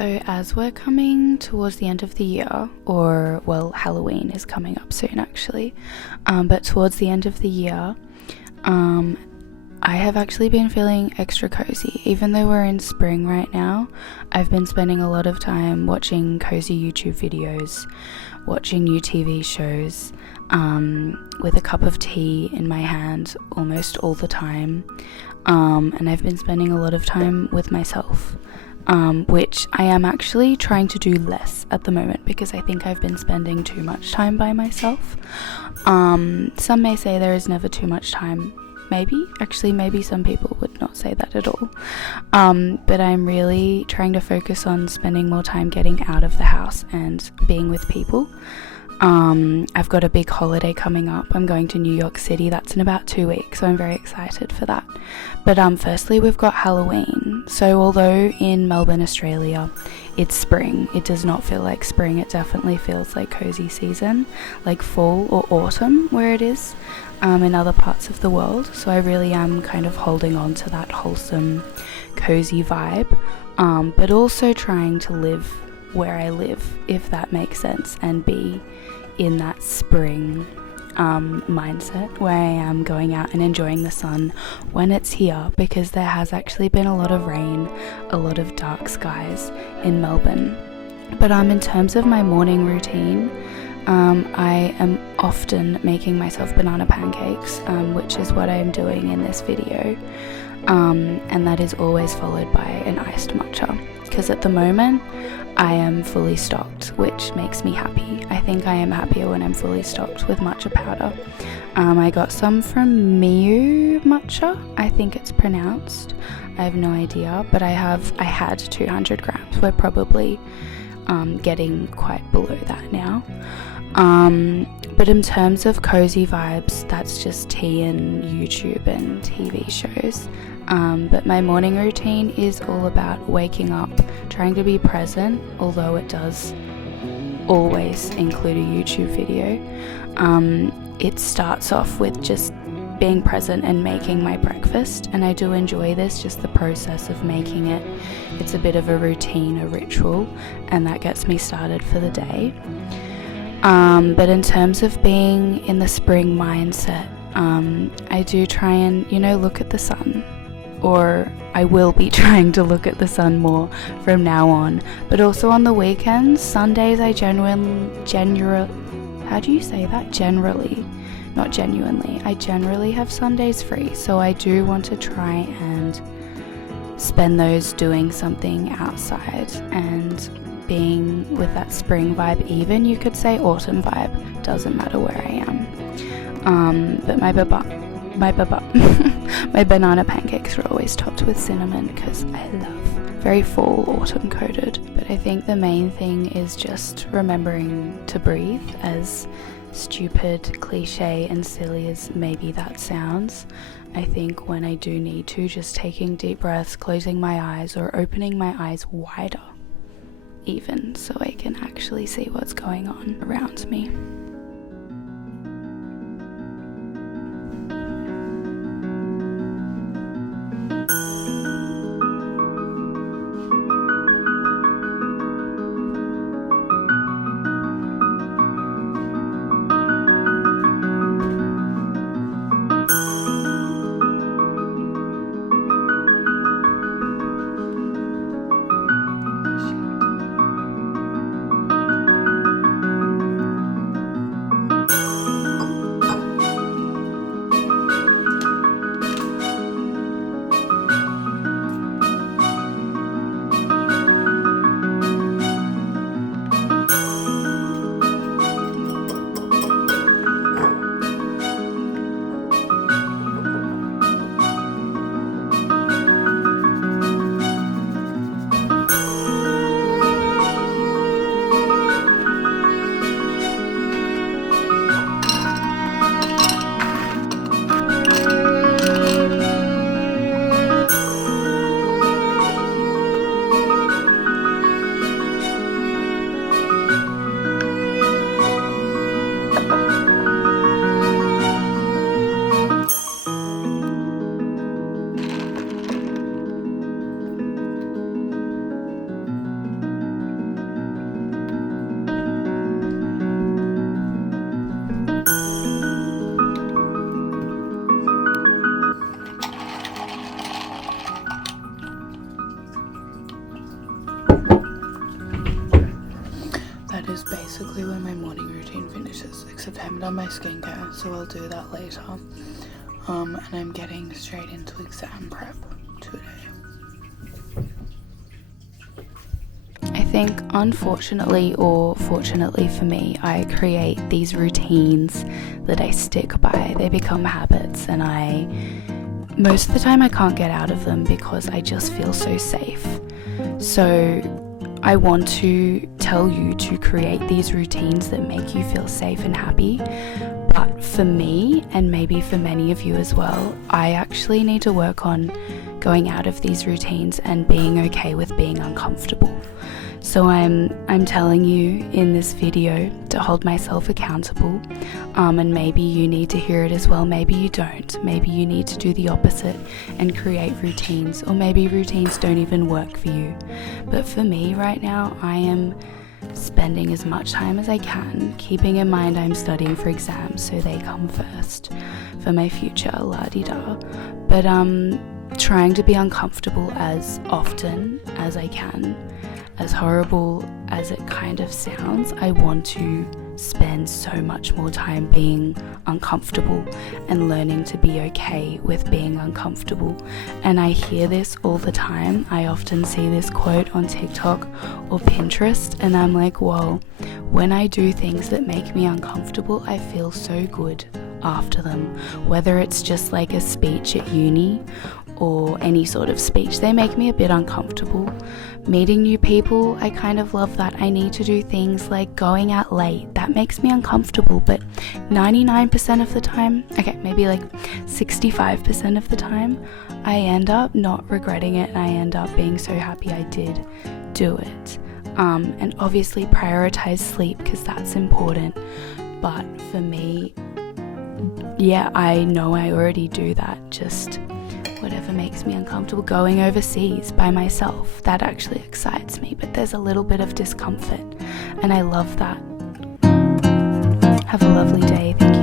So as we're coming towards the end of the year, or well, Halloween is coming up soon actually, but towards the end of the year, I have actually been feeling extra cozy. Even though we're in spring right now, I've been spending a lot of time watching cozy YouTube videos, watching new TV shows, with a cup of tea in my hand almost all the time, and I've been spending a lot of time with myself, which I am actually trying to do less at the moment because I think I've been spending too much time by myself. Some may say there is never too much time. Maybe some people would not say that at all. But I'm really trying to focus on spending more time getting out of the house and being with people. I've got a big holiday coming up. I'm going to New York City. That's in about 2 weeks, so I'm very excited for that. But firstly, we've got Halloween. So although in Melbourne, Australia, it's spring, it does not feel like spring. It definitely feels like cozy season, like fall or autumn where it is in other parts of the world. So I really am kind of holding on to that wholesome, cozy vibe, but also trying to live where I live, if that makes sense, and be in that spring mindset where I am going out and enjoying the sun when it's here, because there has actually been a lot of rain, a lot of dark skies in Melbourne. But in terms of my morning routine, I am often making myself banana pancakes, which is what I'm doing in this video, and that is always followed by an iced matcha, because at the moment I am fully stocked, which makes me happy. I think I am happier when I'm fully stocked with matcha powder. I got some from Miu matcha, I think it's pronounced. I have no idea, but I had 200 grams. We're probably getting quite below that now. But in terms of cozy vibes, that's just tea and YouTube and TV shows. But my morning routine is all about waking up, trying to be present, although it does always include a YouTube video. It starts off with just being present and making my breakfast, and I do enjoy this, just the process of making it. It's a bit of a routine, a ritual, and that gets me started for the day. But in terms of being in the spring mindset, I do try and, look at the sun, or I will be trying to look at the sun more from now on. But also on the weekends, Sundays, I generally, I generally have Sundays free, so I do want to try and spend those doing something outside and being with that spring vibe. Even you could say autumn vibe, doesn't matter where I am. But my banana pancakes are always topped with cinnamon because I love very fall, autumn coated. But I think the main thing is just remembering to breathe, as stupid, cliche and silly as maybe that sounds. I think when I do need to, just taking deep breaths, closing my eyes or opening my eyes wider even, so I can actually see what's going on around me. done my skincare, so I'll do that later. And I'm getting straight into exam prep today. I think, unfortunately or fortunately for me, I create these routines that I stick by. They become habits, and most of the time I can't get out of them because I just feel so safe. So I want to tell you to create these routines that make you feel safe and happy. But for me, and maybe for many of you as well, I actually need to work on going out of these routines and being okay with being uncomfortable. So I'm telling you in this video to hold myself accountable, and maybe you need to hear it as well, maybe you don't. Maybe you need to do the opposite and create routines, or maybe routines don't even work for you. But for me right now, I am spending as much time as I can, keeping in mind I'm studying for exams, so they come first for my future, la-di-da. But trying to be uncomfortable as often as I can. As horrible as it kind of sounds, I want to spend so much more time being uncomfortable and learning to be okay with being uncomfortable. And I hear this all the time. I often see this quote on TikTok or Pinterest, and I'm like, whoa, when I do things that make me uncomfortable, I feel so good after them. Whether it's just like a speech at uni or any sort of speech, they make me a bit uncomfortable. Meeting new people, I kind of love that. I need to do things like going out late. That makes me uncomfortable, but 99% of the time, okay, maybe like 65% of the time, I end up not regretting it, and I end up being so happy I did do it. And obviously prioritize sleep because that's important. But for me, yeah, I know I already do that. Just whatever makes me uncomfortable. Going overseas by myself, that actually excites me, but there's a little bit of discomfort, and I love that. Have a lovely day. Thank you.